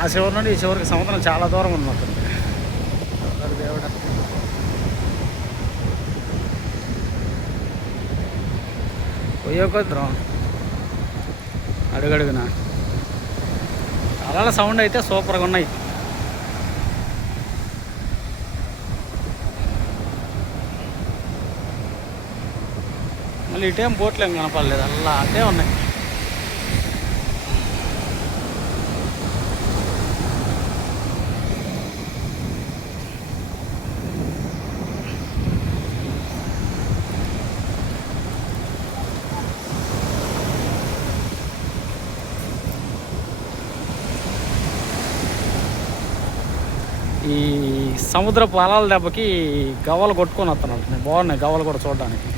ఆ చివరి నుండి ఈ చివరికి సముద్రం చాలా దూరం ఉన్నట్టుంది. దేవుడా, పోయే కొద్దిరం అడుగడుగునా అలా సౌండ్ అయితే సూపర్గా ఉన్నాయి. మళ్ళీ ఇటేం బోట్లు ఏం కనపడలేదు, అలా అదే ఉన్నాయి. ఈ సముద్రపు అలల దెబ్బకి గవ్వలు కొట్టుకొని వస్తున్నాడు. బాగున్నాయి గవ్వలు కూడా చూడడానికి.